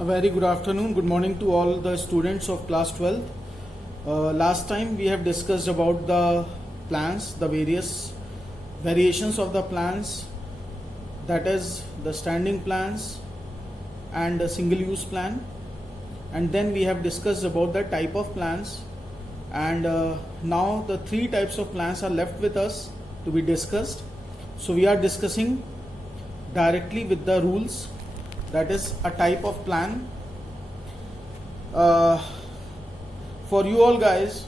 A very good afternoon, good morning to all the students of class 12th. Last time we have discussed about the plans, the various variations of the plans, that is the standing plans and the single use plan, and then we have discussed about the type of plans, and now the three types of plans are left with us to be discussed. So we are discussing directly with the rules, that is a type of plan. For you all guys,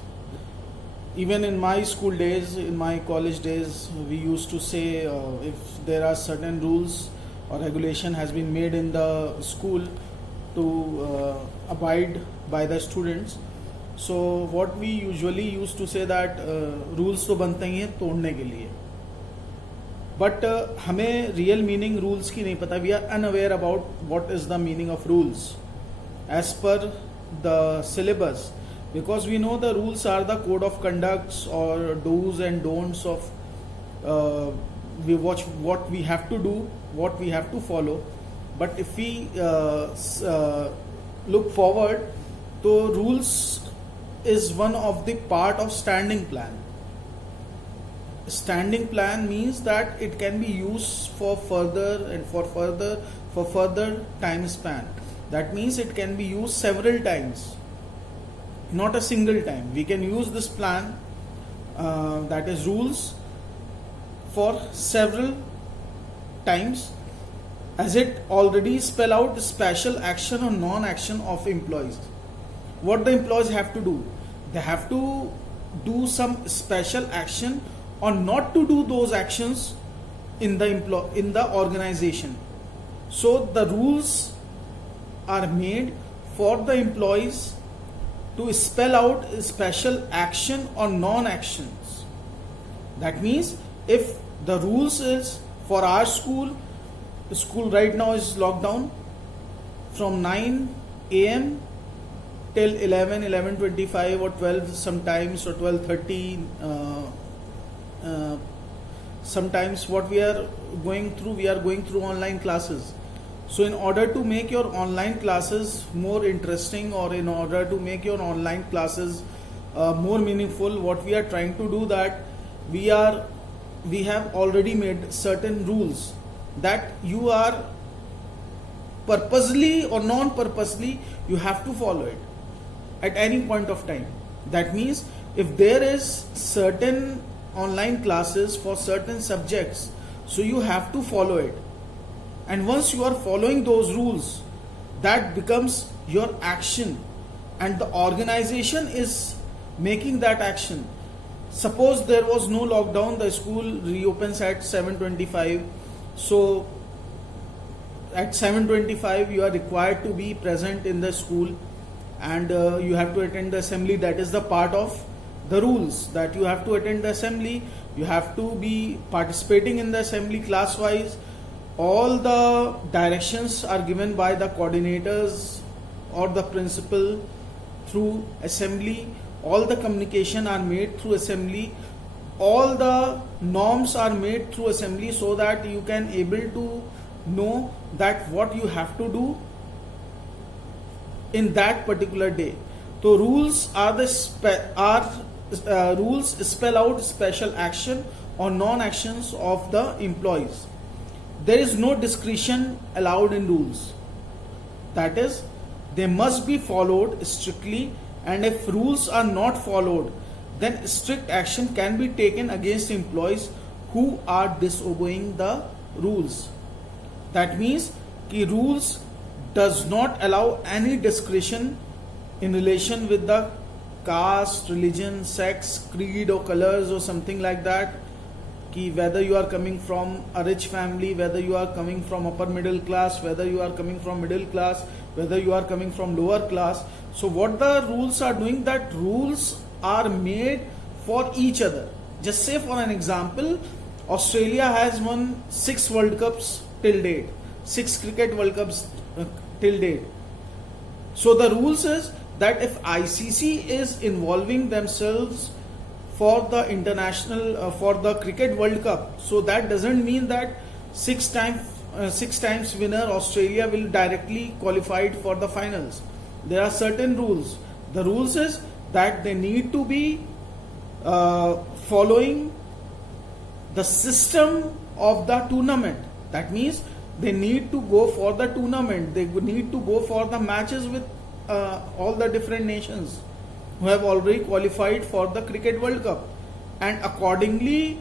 even in my school days, in my college days, we used to say if there are certain rules or regulation has been made in the school to abide by the students. So what we usually used to say that rules तो बनते ही हैं तोड़ने के लिए, but हमें real meaning rules की नहीं पता. We are unaware about what is the meaning of rules as per the syllabus, because we know the rules are the code of conducts और do's and don'ts of we watch what we have to do, what we have to follow. But if we look forward, so rules is one of the part of standing plan. Standing plan means that it can be used for further time span. That means it can be used several times, not a single time. We can use this plan, that is rules, for several times, as it already spell out special action or non-action of employees. What the employees have to do? They have to do some special action or not to do those actions in the organization. So the rules are made for the employees to spell out special action or non-actions. That means if the rules is for our school, the school right now is locked down from 9 a.m. till 11:25 or 12 sometimes, or 12:30. Sometimes what we are going through online classes. So in order to make your online classes more interesting, or in order to make your online classes more meaningful, what we are trying to do, that we have already made certain rules that you are purposely or non-purposely you have to follow it at any point of time. That means if there is certain online classes for certain subjects, so you have to follow it, and once you are following those rules, that becomes your action, and the organization is making that action. Suppose there was no lockdown, the school reopens at 7:25, so at 7:25 you are required to be present in the school, and you have to attend the assembly. That is the part of the rules, that you have to attend the assembly, you have to be participating in the assembly class wise. All the directions are given by the coordinators or the principal through assembly. All the communication are made through assembly. All the norms are made through assembly, so that you can able to know that what you have to do in that particular day. So rules are rules spell out special action or non-actions of the employees. There is no discretion allowed in rules. That is, they must be followed strictly, and if rules are not followed, then strict action can be taken against employees who are disobeying the rules. That means कि rules does not allow any discretion in relation with the caste, religion, sex, creed or colors or something like that, कि whether you are coming from a rich family, whether you are coming from upper middle class, whether you are coming from middle class, whether you are coming from lower class. So what the rules are doing, that rules are made for each other. Just say for an example, Australia has won 6 World Cups till date, 6 Cricket World Cups till date. So the rules is that if ICC is involving themselves for the international for the Cricket World Cup, so that doesn't mean that 6 times six times winner Australia will directly qualified for the finals. There are certain rules. The rules is that they need to be following the system of the tournament. That means they need to go for the tournament. They need to go for the matches with all the different nations who have already qualified for the Cricket World Cup. And accordingly,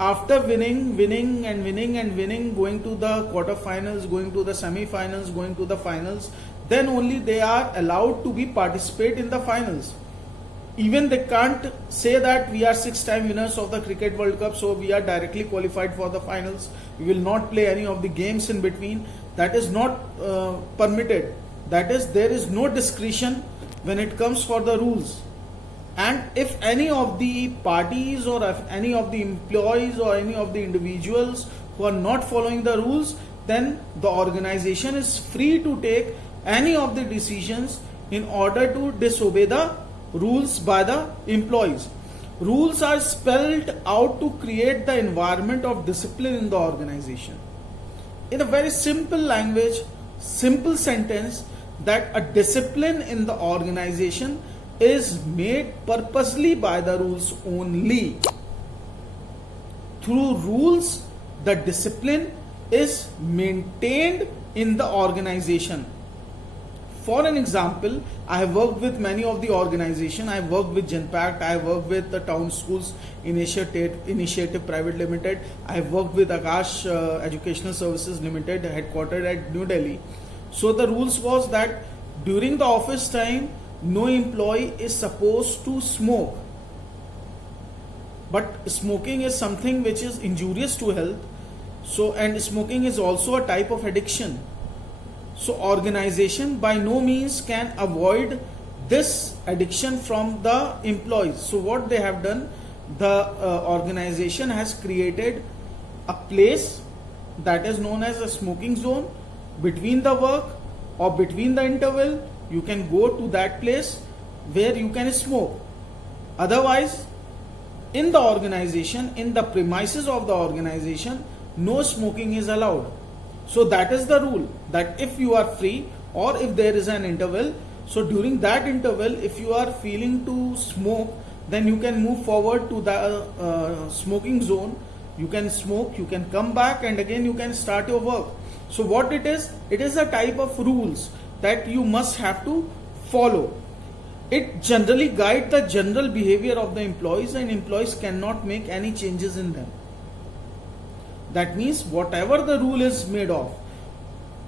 after winning, going to the quarterfinals, going to the semi-finals, going to the finals, then only they are allowed to be participate in the finals. Even they can't say that we are six-time winners of the Cricket World Cup, so we are directly qualified for the finals. We will not play any of the games in between. That is not permitted. That is, there is no discretion when it comes for the rules. And if any of the parties or if any of the employees or any of the individuals who are not following the rules, then the organization is free to take any of the decisions in order to disobey the rules by the employees. Rules are spelled out to create the environment of discipline in the organization. In a very simple language, simple sentence, that a discipline in the organization is made purposely by the rules only. Through rules, the discipline is maintained in the organization. For an example, I have worked with many of the organizations. I have worked with Genpact, I have worked with the Town Schools Initiative Private Limited, I have worked with Akash Educational Services Limited, headquartered at New Delhi. So the rules was that during the office time, no employee is supposed to smoke. But smoking is something which is injurious to health. So, and smoking is also a type of addiction. So organization by no means can avoid this addiction from the employees. So what they have done, the organization has created a place that is known as a smoking zone. Between the work or between the interval, you can go to that place where you can smoke. Otherwise, in the organization, in the premises of the organization, no smoking is allowed. So that is the rule, that if you are free or if there is an interval, so during that interval, if you are feeling to smoke, then you can move forward to the smoking zone. You can smoke, you can come back, and again you can start your work. So what it is a type of rules that you must have to follow. It generally guides the general behavior of the employees, and employees cannot make any changes in them. That means whatever the rule is made of,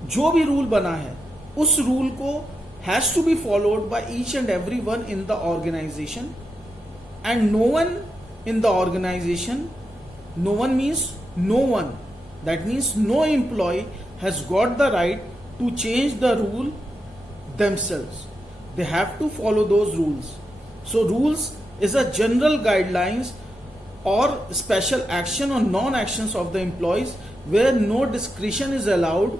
जो भी rule बना है, उस rule को has to be followed by each and everyone in the organization, and no one in the organization, no one means no one. That means no employee has got the right to change the rule themselves. They have to follow those rules. So rules is a general guidelines or special action or non-actions of the employees where no discretion is allowed.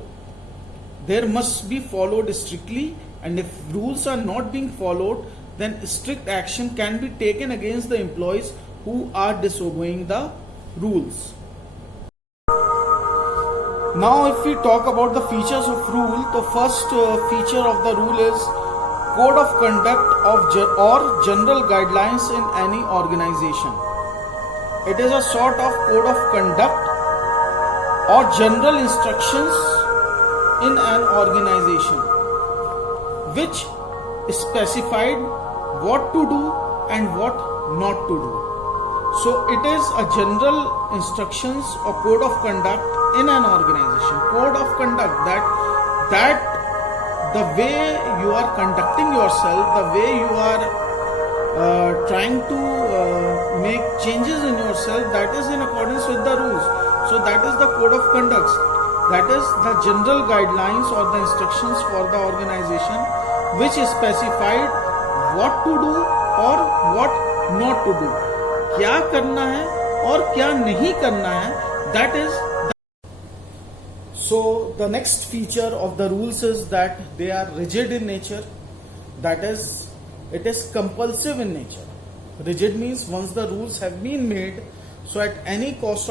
There must be followed strictly, and if rules are not being followed, then strict action can be taken against the employees who are disobeying the rules. Now if we talk about the features of rule, the first feature of the rule is code of conduct or general guidelines in any organization. It is a sort of code of conduct or general instructions in an organization which specified what to do and what not to do. So it is a general instructions or code of conduct in an organization. Code of conduct, that the way you are conducting yourself, the way you are trying to make changes in yourself, that is in accordance with the rules. So that is the code of conduct. That is the general guidelines or the instructions for the organization which specified what to do or what not to do. क्या करना है और क्या नहीं करना है, that is. So the next feature of the rules is that they are rigid in nature. That is, it is compulsive in nature. Rigid means once the rules have been made, so at any cost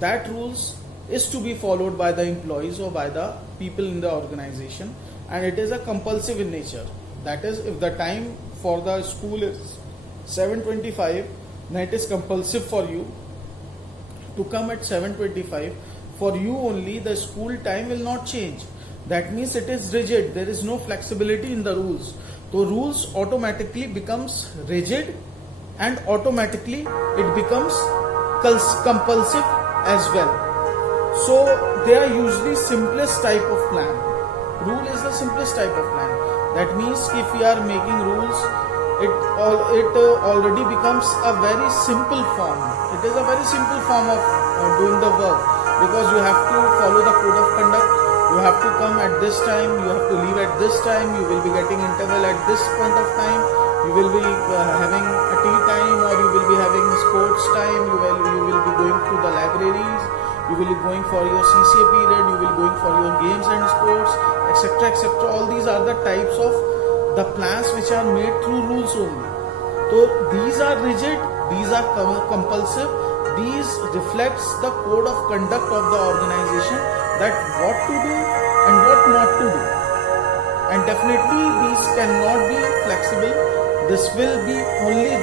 that rules is to be followed by the employees or by the people in the organization, and it is a compulsive in nature. That is, if the time for the school is 7:25, then it is compulsive for you to come at 7:25. For you only, the school time will not change. That means it is rigid. There is no flexibility in the rules. So rules automatically becomes rigid, and automatically it becomes compulsive as well. So they are usually simplest type of plan. Rule is the simplest type of plan. That means if we are making rules, it already becomes a very simple form. It is a very simple form of doing the work, because you have to follow the code of conduct. You have to come at this time, you have to leave at this time, you will be getting interval at this point of time, you will be having a tea time, or you will be having sports time, you will be going to the libraries, you will be going for your CCA period, you will be going for your games and sports, etc., etc. All these are the types of the plans which are made through rules only. So these are rigid, these are compulsive, these reflects the code of conduct of the organization, that what to do and what not to do. And definitely these cannot be flexible. This will be only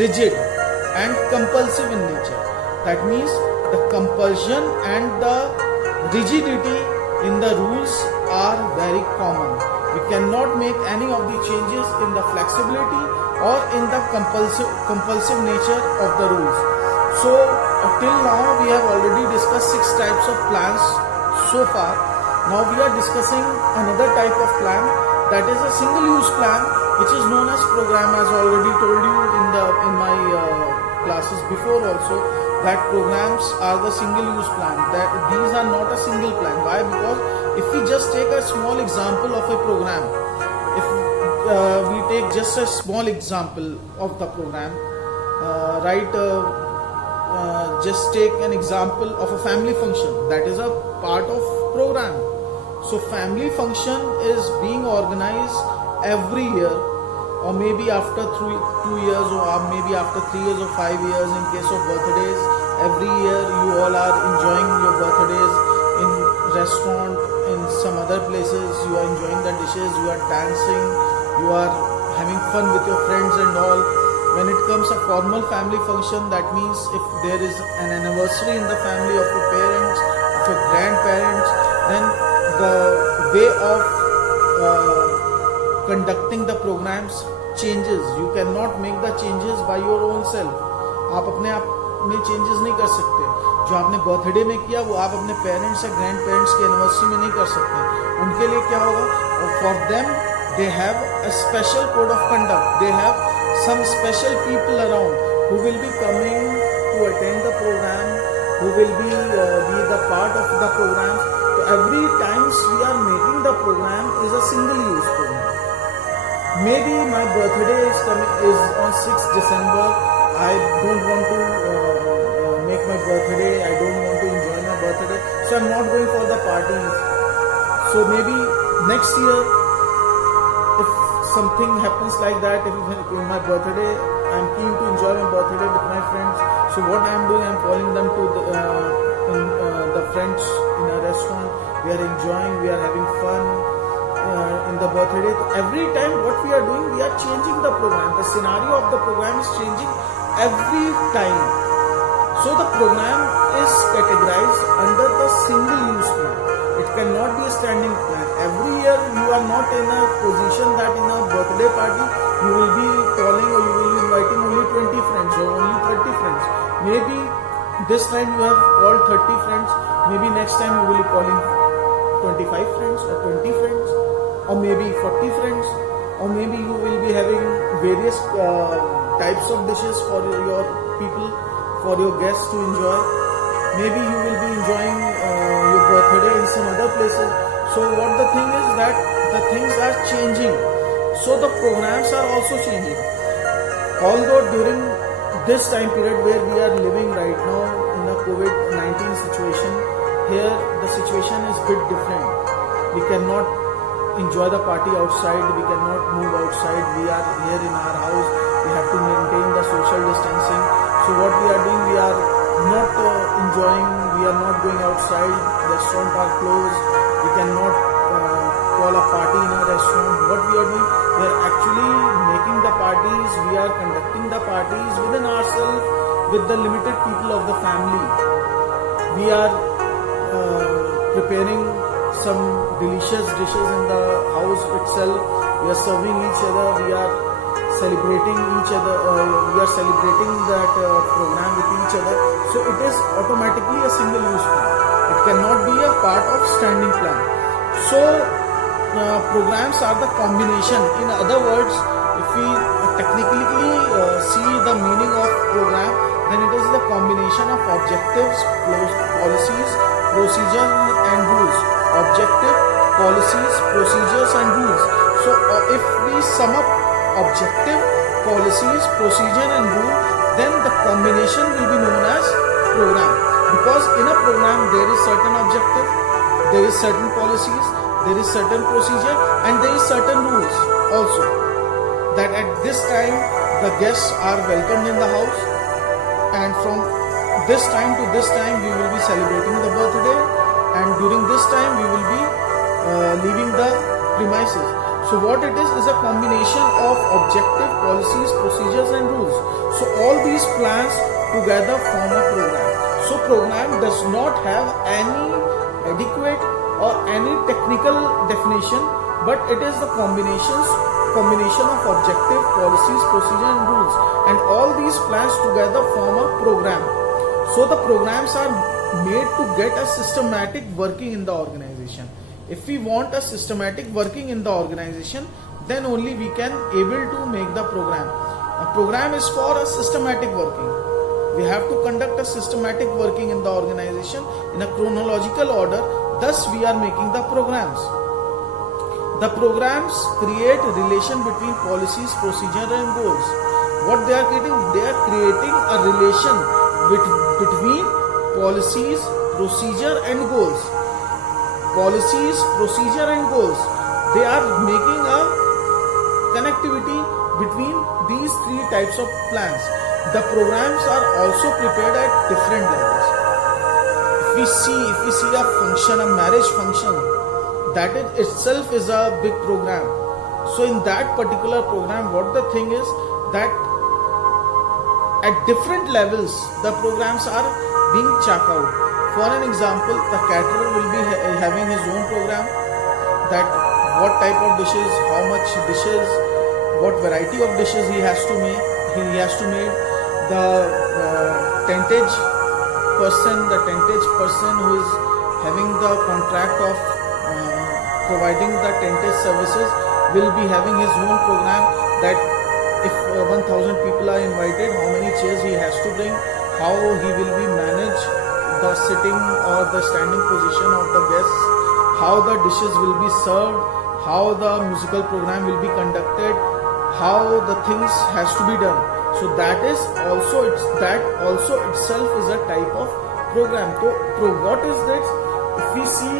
rigid and compulsive in nature. That means the compulsion and the rigidity in the rules are very common. We cannot make any of the changes in the flexibility or in the compulsive nature of the rules. So till now we have already discussed 6 types of plans so far. Now we are discussing another type of plan, that is a single-use plan, which is known as program. As already told you in my classes before also, that programs are the single-use plan. That these are not a single plan. Why? Because if we just take a small example of a program, if we take just a small example of the program, just take an example of a family function. That is a part of program. So family function is being organized every year, or maybe after 2 years, or maybe after 3 years or 5 years. In case of birthdays, every year you all are enjoying your birthdays in restaurant, in some other places. You are enjoying the dishes, you are dancing, you are having fun with your friends and all. When it comes a formal family function, that means if there is an anniversary in the family of your parents, of your grandparents, then the way of conducting the programs changes. You cannot make the changes by your own self. आप अपने आप में changes नहीं कर सकते. जो आपने birthday में किया वो आप अपने पेरेंट्स या ग्रैंड पेरेंट्स की एनिवर्सरी में नहीं कर सकते. उनके लिए क्या होगा? For them they have a special code of conduct. They have some special people around who will be coming to attend the program, who will be the part of the program. So every time we are making the program is a single use program. Maybe my birthday is on 6th December. I don't want to make my birthday. I don't want to enjoy my birthday. So I'm not going for the parties. So maybe next year, if something happens like that, if in my birthday, I'm keen to enjoy my birthday with my friends. So what I'm doing, I'm calling them to the friends in a restaurant. We are enjoying, we are having fun in the birthday. Every time what we are doing, we are changing the program. The scenario of the program is changing every time. So the program is categorized under the single-use plan. It cannot be a standing plan. Every year you are not in a position that in a birthday party you will be calling or you will be inviting only 20 friends or only 30 friends. Maybe this time you have called 30 friends. Maybe next time you will be calling 25 friends or 20 friends or maybe 40 friends, or maybe you will be having various types of dishes for your people, for your guests to enjoy. Maybe you will be enjoying your birthday in some other places. So what the thing is that the things are changing. So the programs are also changing. Although during this time period where we are living right now in a COVID-19 situation, here the situation is a bit different. We cannot enjoy the party outside. We cannot move outside. We are here in our house. We have to maintain the social distancing. So what we are doing, we are not enjoying, we are not going outside, restaurants are closed, we cannot call a party in a restaurant. What we are doing, we are actually making the parties, we are conducting the parties within ourselves, with the limited people of the family. We are preparing some delicious dishes in the house itself. We are serving each other, we are celebrating each other, we are celebrating that program with each other. So it is automatically a single use plan. It cannot be a part of standing plan. So programs are the combination. In other words, if we technically see the meaning of program, then it is the combination of objectives, policies, procedures and rules. Objective, policies, procedures and rules. So if we sum up objective, policies, procedure and rule, then the combination will be known as program. Because in a program there is certain objective, there is certain policies, there is certain procedure and there is certain rules also. That at this time the guests are welcomed in the house, and from this time to this time we will be celebrating the birthday, and during this time we will be leaving the premises. So what it is a combination of objective, policies, procedures and rules. So all these plans together form a program. So program does not have any adequate or any technical definition, but it is the combination of objective, policies, procedure and rules, and all these plans together form a program. So the programs are made to get a systematic working in the organization. If we want a systematic working in the organization, then only we can able to make the program. A program is for a systematic working. We have to conduct a systematic working in the organization in a chronological order. Thus we are making the programs. The programs create a relation between policies, procedure and goals. What they are creating? They are creating a relation between policies, procedure and goals. Policies, procedure and goals. They are making a connectivity between these three types of plans. The programs are also prepared at different levels. If we see a function, a marriage function, that itself is a big program. So in that particular program, what the thing is that at different levels the programs are being checked out. For an example, the caterer will be having his own program, that what type of dishes, how much dishes, what variety of dishes he has to make. The tentage person who is having the contract of providing the tentage services will be having his own program, that if 1000 people are invited, how many chairs he has to bring, how he will be manage the sitting or the standing position of the guests, how the dishes will be served, how the musical program will be conducted, how the things has to be done. So that also itself is a type of program. So what is this? If we see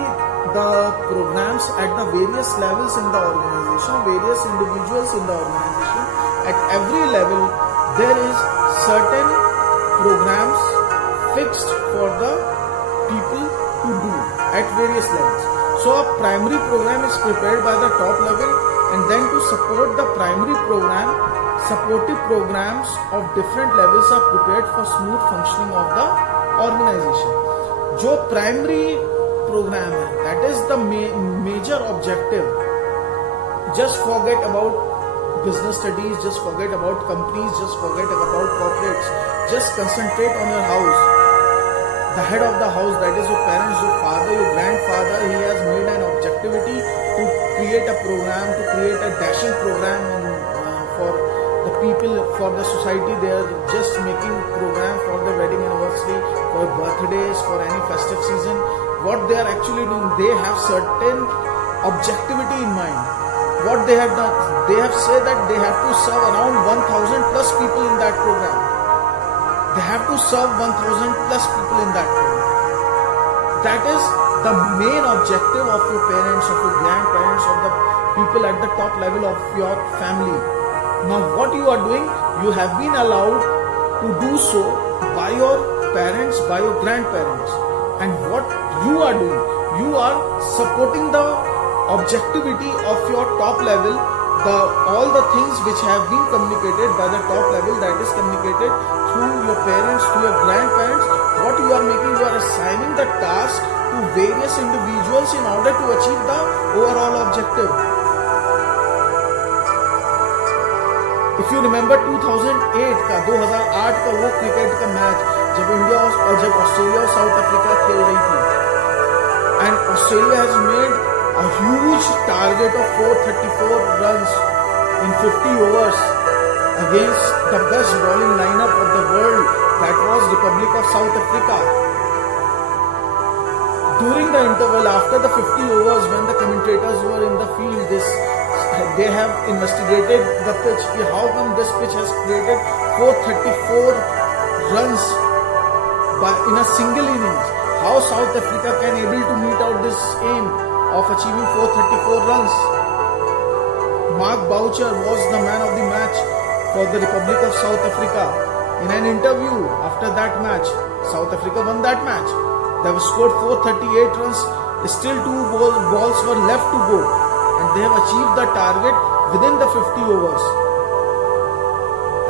the programs at the various levels in the organization, various individuals in the organization, at every level there is certain programs fixed for the people to do at various levels. So a primary program is prepared by the top level, and then to support the primary program, supportive programs of different levels are prepared for smooth functioning of the organization. जो primary program है, that is the major objective. Just forget about business studies, just forget about companies, just forget about corporates. Just concentrate on your house. The head of the house, that is your parents, your father, your grandfather, he has made an objectivity to create a program, to create a dashing program for the people, for the society. They are just making program for the wedding anniversary, for birthdays, for any festive season. What they are actually doing, they have certain objectivity in mind. What they have done, they have said that they have to serve around 1000 plus people in that program. They have to serve 1000 plus people in that program. That is the main objective of your parents, of your grandparents, of the people at the top level of your family. Now what you are doing, you have been allowed to do so by your parents, by your grandparents. And what you are doing, you are supporting the objectivity of your top level, all the things which have been communicated by the top level, that is communicated through your parents, to your grandparents. What you are making, you are assigning the task to various individuals in order to achieve the overall objective. If you remember 2008 का 2008 का वो cricket का match जब India और जब Australia और south Africa खेल रही थी, and Australia has made a huge target of 434 runs in 50 overs against the best bowling lineup of the world, that was Republic of South Africa. During the interval after the 50 overs, when the commentators were in the field, they have investigated the pitch. How come this pitch has created 434 runs in a single innings? How South Africa can able to meet out this aim of achieving 434 runs? Mark Boucher was the man of the match for the Republic of South Africa. In an interview after that match, South Africa won that match. They have scored 438 runs. Still 2 balls were left to go, and they have achieved the target within the 50 overs.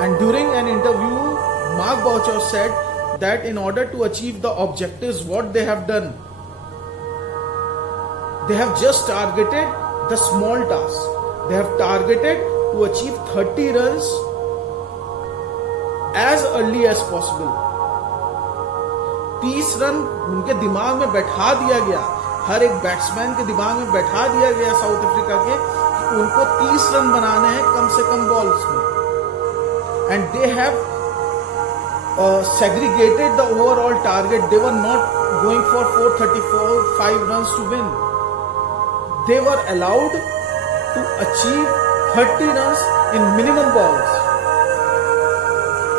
And during an interview, Mark Boucher said that in order to achieve the objectives, what they have done, they have just targeted the small task. They have targeted to achieve 30 runs as early as possible. 30 run उनके दिमाग में बैठा दिया गया, हर एक batsman के दिमाग में बैठा दिया गया साउथ अफ्रीका के, कि उनको 30 रन बनाने हैं कम से कम बॉल्स में. And they have segregated the overall target. They were not going for 434 runs to win. They were allowed to achieve 30 runs in minimum balls.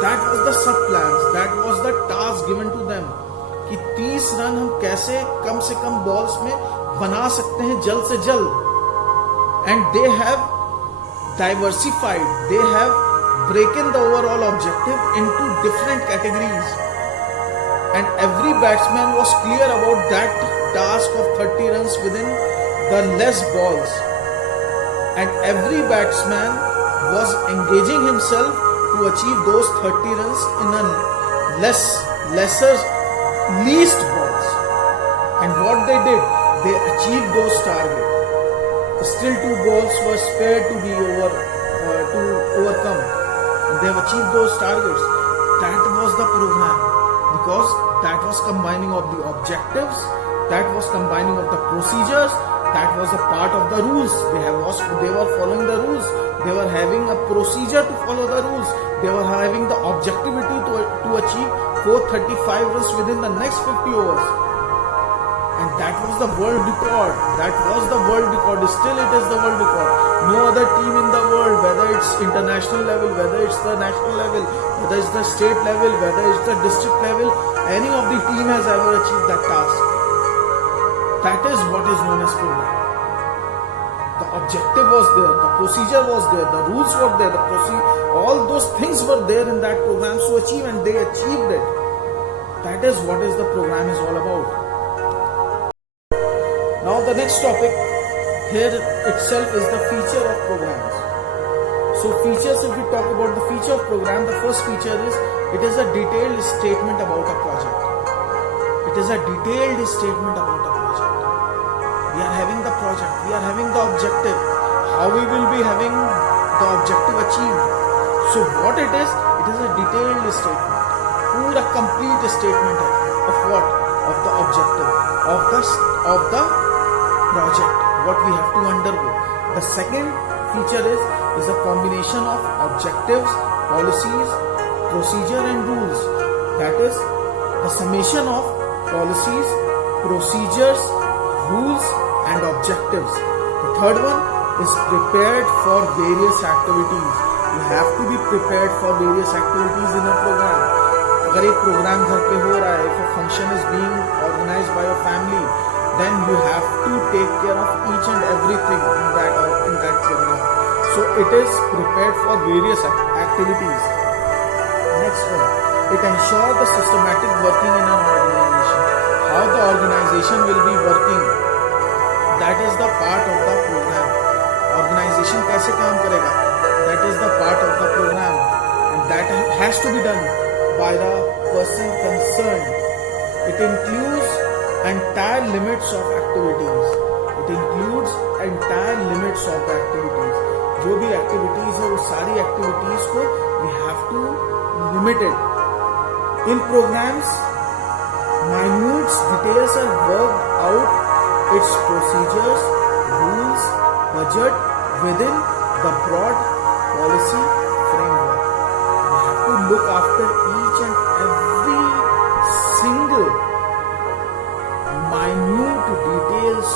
That was the sub plans. That was the task given to them. कि 30 run हम कैसे कम से कम balls में बना सकते हैं जल्द से जल्द. And they have diversified. They have broken the overall objective into different categories. And every batsman was clear about that task of 30 runs within the less balls, and every batsman was engaging himself to achieve those 30 runs in a least balls. And what they did, they achieved those targets. Still 2 balls were spared to be overcome, and they have achieved those targets. That was the program, because that was combining of the objectives, that was combining of the procedures, that was a part of the rules. They were following the rules. They were having a procedure to follow the rules. They were having the objectivity to achieve 435 runs within the next 50 overs. And that was the world record. That was the world record. Still it is the world record. No other team in the world, whether it's international level, whether it's the national level, whether it's the state level, whether it's the district level, any of the team has ever achieved that task. That is what is known as program. The objective was there, the procedure was there, the rules were there, all those things were there in that program to achieve, and they achieved it. That is what is the program is all about. Now the next topic here itself is the feature of programs. So features, if we talk about the feature of program, the first feature is it is a detailed statement about a project. It is a detailed statement about a project. We are having the project, we are having the objective, how we will be having the objective achieved. So what it is a detailed statement, पूरा complete statement है of what? Of the objective, of the project, what we have to undergo. The second feature is a combination of objectives, policies, procedure and rules. That is the summation of policies, procedures, rules and objectives. The third one is prepared for various activities. You have to be prepared for various activities in a program. अगर एक programme घर पे हो रहा है, if a function is being organized by your family, then you have to take care of each and everything in that program. So it is prepared for various activities. Next one, It ensures the systematic working in an organization. How the organization will be working, that is the part of the program. Organization कैसे काम करेगा, that is the part of the program, and that has to be done by the person concerned. It includes entire limits of activities. It includes entire limits of the activities. जो भी activities है वो सारी activities को we have to limit it. In programs, minute details are worked out, its procedures, rules, budget within the broad policy framework. We have to look after each and every single minute details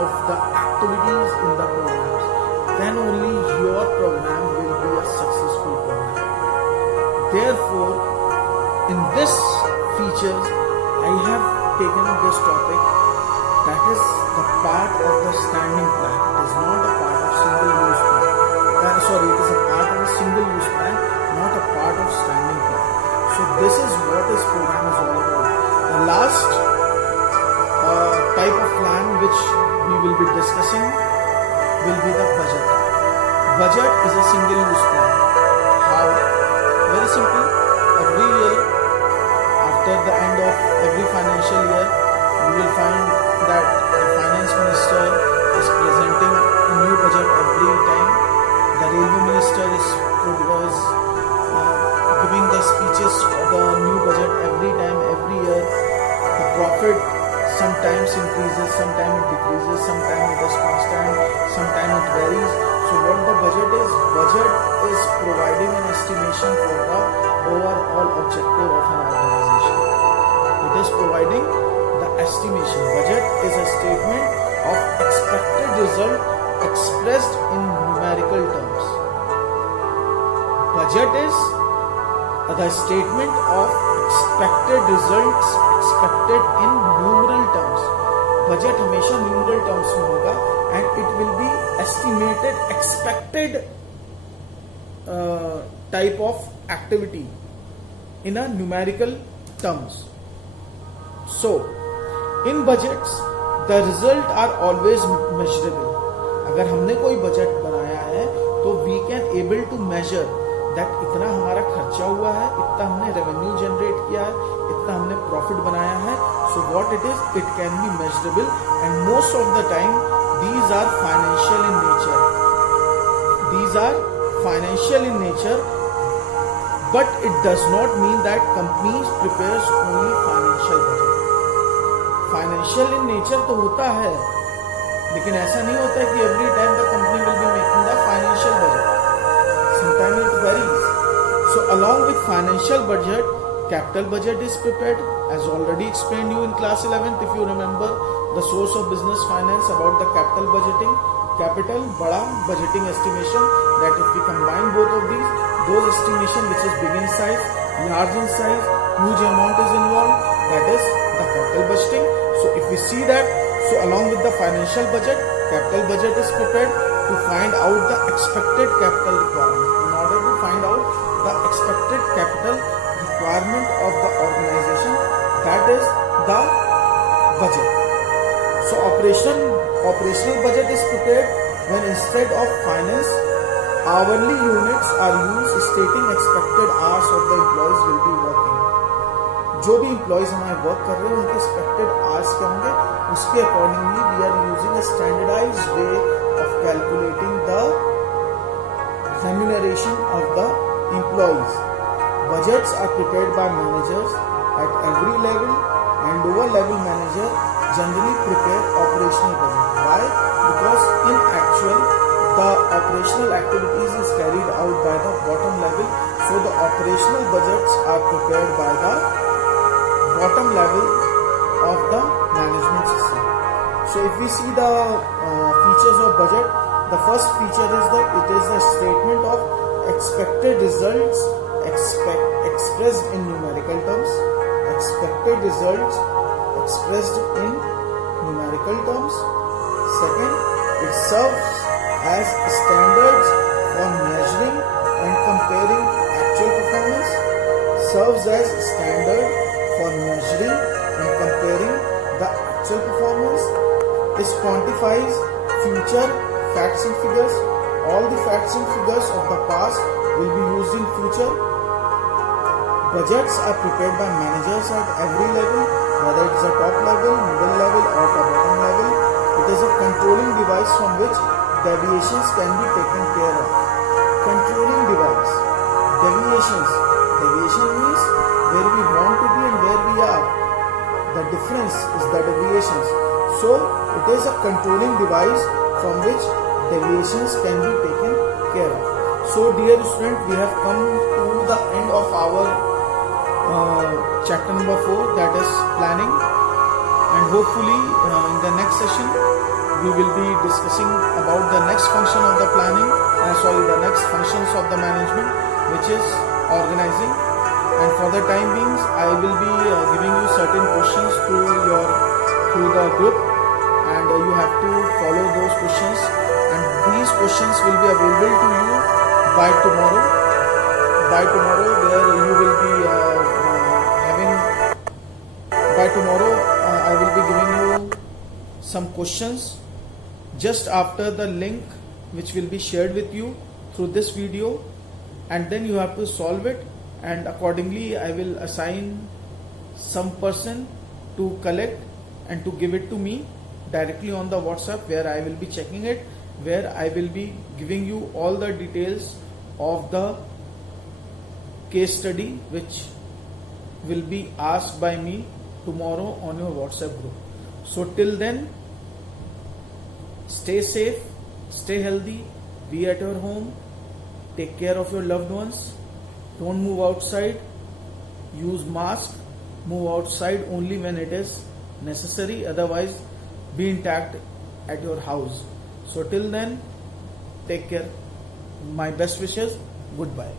of the activities in the programs. Then only your program will be a successful program. Therefore, in this features, I have taken this topic, that is the part of the standing plan. It is not a part of single use plan. It is a part of a single use plan, not a part of standing plan. So this is what this program is all about. The last type of plan which we will be discussing will be the budget. Budget is a single use plan. How? Very simple. Every year, after the end of every financial year, you will find that the finance minister is presenting a new budget every time. The railway minister is giving the speeches for the new budget every time, every year. The profit sometimes increases, sometimes it decreases, sometimes it is constant, sometimes it varies. So what the budget is? Budget is providing an estimation for the overall objective of an organization. It is providing the estimation. Budget is a statement of expected result expressed in numerical terms. Budget is the statement of expected results expected in numeral terms. Budget हमेशा numeral terms में होगा and it will be estimated expected type of activity in a numerical terms. So in budgets the result are always measurable. अगर हमने कोई budget बनाया है तो we can able to measure that इतना हमारा खर्चा हुआ है, इतना हमने रेवेन्यू जनरेट किया है, इतना हमने प्रॉफिट बनाया है. So what it is, it can be measurable and most of the time these are financial in nature. These are financial in nature, but it does not mean that companies prepares only financial budget. Financial in nature तो होता है, लेकिन ऐसा नहीं होता कि every time the company will be making the financial budget. Sometimes it varies. So along with financial budget, capital budget is prepared, as already explained you in class 11th. If you remember the source of business finance about the capital budgeting, capital, bada budgeting estimation, that if we combine both of those estimation which is big in size, large in size, huge amount is involved, that is the capital budgeting. So if we see that, so along with the financial budget, capital budget is prepared to find out the expected capital requirement. In order to find out the expected capital requirement of the organization, that is the budget. So operational budget is prepared when instead of finance, hourly units are used stating expected hours of the employees will be working. जो भी employees हमारे work कर रहे हैं उनके expected hours क्या होंगे, उसके accordingly we are using a standardized way of calculating the remuneration of the employees. Budgets are prepared by managers at every level, and lower level manager generally prepare operational budget. Why? Because in actual the operational activities is carried out by the bottom level, so the operational budgets are prepared by the bottom level of the management system. So if we see the features of budget, the first feature is that it is a statement of expected results expressed in numerical terms. Expected results expressed in numerical terms. Second, it serves as standards for measuring and comparing actual performance. serves as standard for measuring and comparing the actual performance. It quantifies future facts and figures. All the facts and figures of the past will be used in future. Budgets are prepared by managers at every level, whether it is a top level, middle level or the bottom level. It is a controlling device from which deviations can be taken care of. Controlling device. Deviations. Deviation means where we want to be and where we are. The difference is the deviations. So it is a controlling device from which deviations can be taken care of. So dear student, we have come to the end of our chapter number 4, that is planning, and hopefully in the next session we will be discussing about the next function of the planning, the next functions of the management, which is organizing. And for the time being, I will be giving you certain questions through the group, and you have to follow those questions, and these questions will be available to you by tomorrow, where you will be by tomorrow I will be giving you some questions just after the link which will be shared with you through this video, and then you have to solve it, and accordingly I will assign some person to collect and to give it to me directly on the WhatsApp, where I will be checking it, where I will be giving you all the details of the case study which will be asked by me tomorrow on your WhatsApp group. So till then, stay safe, stay healthy, be at your home, take care of your loved ones, don't move outside, use mask, move outside only when it is necessary, otherwise be intact at your house. So till then, take care. My best wishes. Goodbye.